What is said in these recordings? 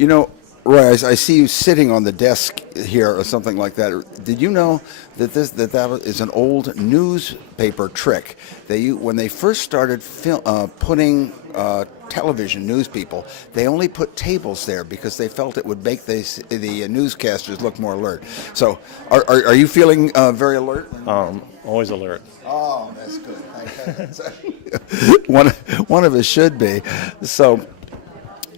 You know, Roy, I see you sitting on the desk here or something like that. Did you know that that is an old newspaper trick? When they first started putting television news people, they only put tables there because they felt it would make the newscasters look more alert. So, are you feeling very alert? Always alert. Oh, that's good. One of us should be. So.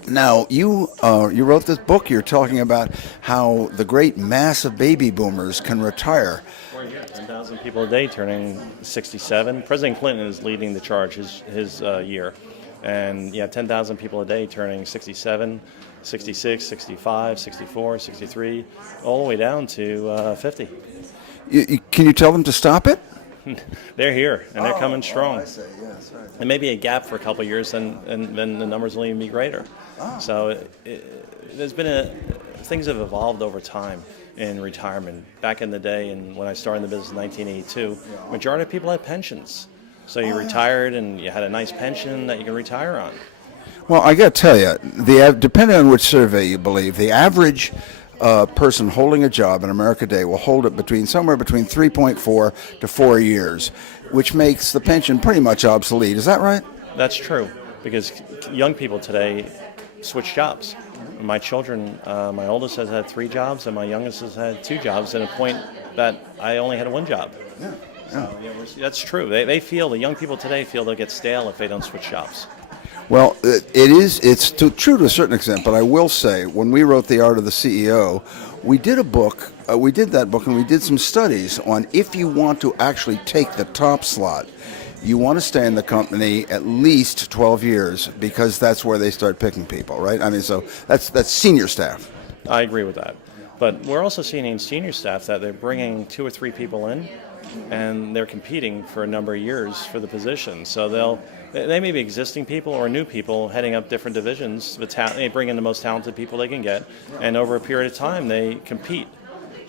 Now, you wrote this book. You're talking about how the great mass of baby boomers can retire. 10,000 people a day turning 67. President Clinton is leading the charge his year. And 10,000 people a day turning 67, 66, 65, 64, 63, all the way down to 50. Can you tell them to stop it? They're here, and they're coming strong. I see. Yeah, that's right. There may be a gap for a couple of years, and then the numbers will even be greater. So there's been things have evolved over time in retirement. Back in the day, and when I started in the business in 1982, majority of people had pensions. So you retired, and you had a nice pension that you can retire on. Well, I got to tell you, depending on which survey you believe, the average person holding a job in America today will hold it somewhere between 3.4 to 4 years, which makes the pension pretty much obsolete. Is that right? That's true, because young people today switch jobs. My children, my oldest has had 3 jobs, and my youngest has had 2 jobs, at a point that I only had 1 job. Yeah. So, that's true. The young people today feel they'll get stale if they don't switch jobs. Well, it's true to a certain extent, but I will say, when we wrote The Art of the CEO, we did that book, and we did some studies on if you want to actually take the top slot, you want to stay in the company at least 12 years, because that's where they start picking people, right? I mean, so that's senior staff. I agree with that. But we're also seeing in senior staff that they're bringing 2 or 3 people in, and they're competing for a number of years for the position. So they may be existing people or new people heading up different divisions. They bring in the most talented people they can get, and over a period of time they compete.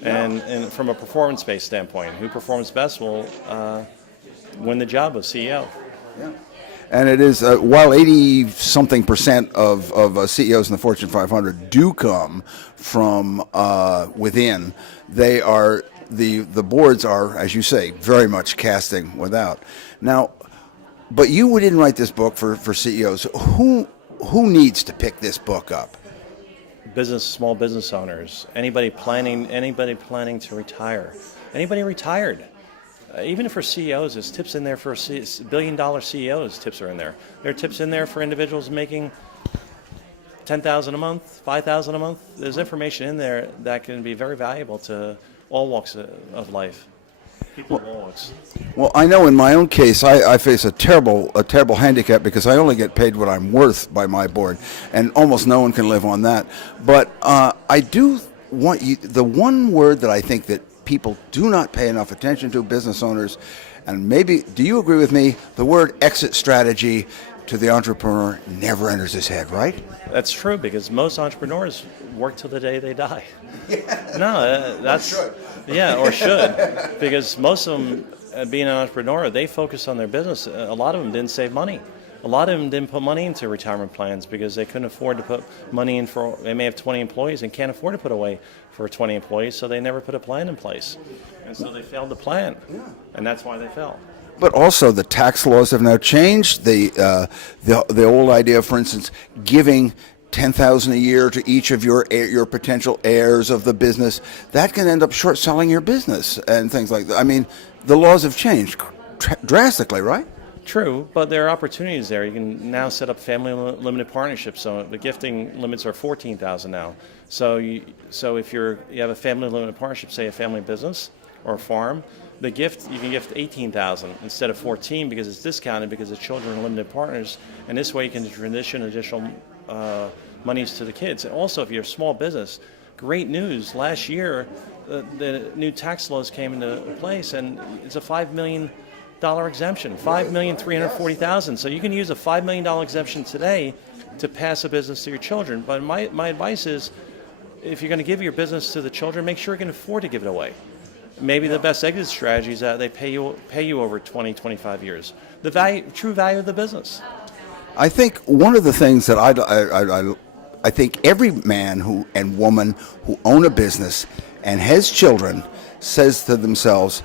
And from a performance-based standpoint, who performs best will win the job of CEO. Yeah. And it is, while 80-something% of CEOs in the Fortune 500 do come from within, they are the boards are, as you say, very much casting without. Now, but you didn't write this book for CEOs. Who needs to pick this book up? Small business owners, anybody planning to retire, anybody retired. Even for CEOs, there's tips in there for billion-dollar CEOs. Tips are in there. There are tips in there for individuals making $10,000 a month, $5,000 a month. There's information in there that can be very valuable to all walks of life. People of all walks. Well, I know in my own case, I face a terrible handicap because I only get paid what I'm worth by my board, and almost no one can live on that. But I do want you. The one word that I think that people do not pay enough attention to, business owners, and maybe, do you agree with me, the word exit strategy to the entrepreneur never enters his head, right? That's true, because most entrepreneurs work till the day they die. Yeah. No, that's... Or should, because most of them, being an entrepreneur, they focus on their business. A lot of them didn't save money. A lot of them didn't put money into retirement plans because they couldn't afford to put money in they may have 20 employees and can't afford to put away for 20 employees, so they never put a plan in place. And so they failed to plan, and that's why they fell. But also the tax laws have now changed. The old idea, for instance, giving $10,000 a year to each of your potential heirs of the business, that can end up short selling your business and things like that. I mean, the laws have changed drastically, right? True, but there are opportunities there. You can now set up family limited partnerships. So the gifting limits are $14,000 now. So if you have a family limited partnership, say a family business or a farm, you can gift $18,000 instead of $14,000 because it's discounted because the children are limited partners, and this way you can transition additional monies to the kids. And also, if you're a small business, great news. Last year, the new tax laws came into place, and it's a $5 million exemption, $5,340,000. So you can use a $5 million exemption today to pass a business to your children. But my advice is, if you're going to give your business to the children, make sure you can afford to give it away. Maybe the best exit strategy is that they pay you over 20, 25 years. The true value of the business. I think one of the things that I think every man who and woman who own a business and has children says to themselves,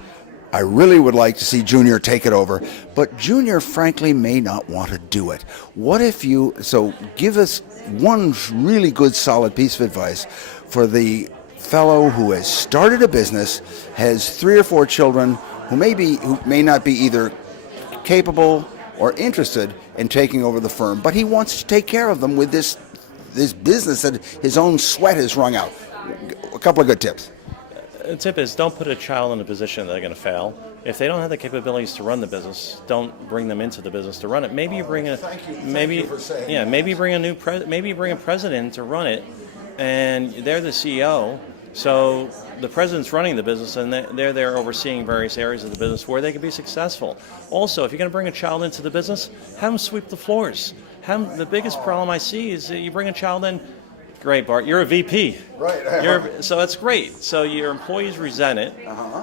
I really would like to see Junior take it over, but Junior frankly may not want to do it. What if you, so give us one really good solid piece of advice for the fellow who has started a business, has 3 or 4 children, who may not be either capable or interested in taking over the firm, but he wants to take care of them with this business that his own sweat has wrung out. A couple of good tips. The tip is don't put a child in a position that they're going to fail. If they don't have the capabilities to run the business, don't bring them into the business to run it. Maybe you bring a maybe bring a maybe bring a president to run it, and they're the CEO. So the president's running the business, and they're there overseeing various areas of the business where they can be successful. Also, if you're going to bring a child into the business, have them sweep the floors. The biggest problem I see is that you bring a child in. Great, Bart. You're a VP. Right. So that's great. So your employees resent it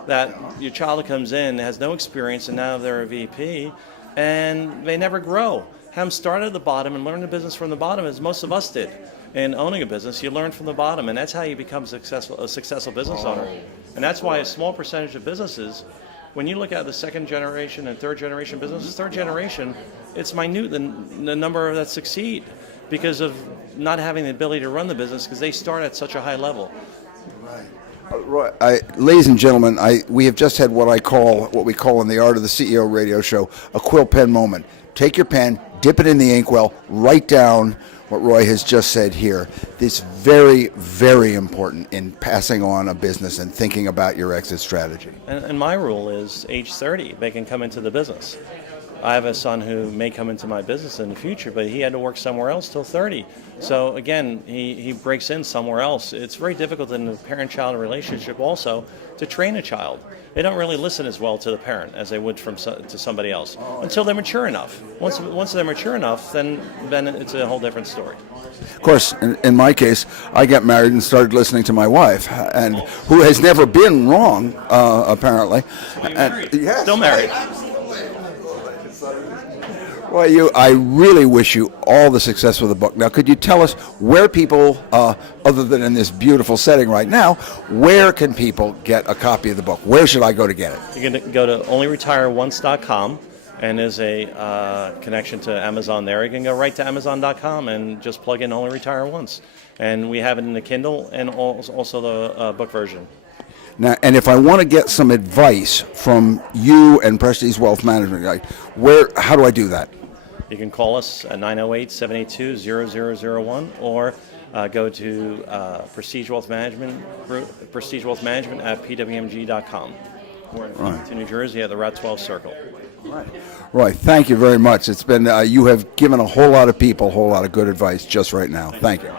that your child comes in, has no experience, and now they're a VP, and they never grow. Have them start at the bottom and learn the business from the bottom, as most of us did. In owning a business, you learn from the bottom, and that's how you become a successful business owner. And that's why a small percentage of businesses, when you look at the second generation and third generation businesses, third generation, it's minute the number that succeed because of not having the ability to run the business because they start at such a high level. Right. Ladies and gentlemen, we have just had what we call in the Art of the CEO radio show, a quill pen moment. Take your pen, dip it in the inkwell, write down what Roy has just said here. This very, very important in passing on a business and thinking about your exit strategy. And my rule is age 30, they can come into the business. I have a son who may come into my business in the future, but he had to work somewhere else till 30. So again, he breaks in somewhere else. It's very difficult in the parent-child relationship also to train a child. They don't really listen as well to the parent as they would to somebody else until they're mature enough. Once they're mature enough, then it's a whole different story. Of course, in my case, I got married and started listening to my wife, and who has never been wrong, apparently. Yes, still married. Well, I really wish you all the success with the book. Now, could you tell us where people, other than in this beautiful setting right now, where can people get a copy of the book? Where should I go to get it? You can go to onlyretireonce.com, and there's a connection to Amazon there. You can go right to Amazon.com and just plug in Only Retire Once. And we have it in the Kindle and also the book version. Now, and if I want to get some advice from you and Prestige Wealth Management, how do I do that? You can call us at 908-782-0001 or go to Prestige Wealth Management at pwmg.com. We're in Flemington, New Jersey at the Route 12 Circle. Right. Thank you very much. It's been you have given a whole lot of people a whole lot of good advice just right now. Thank you.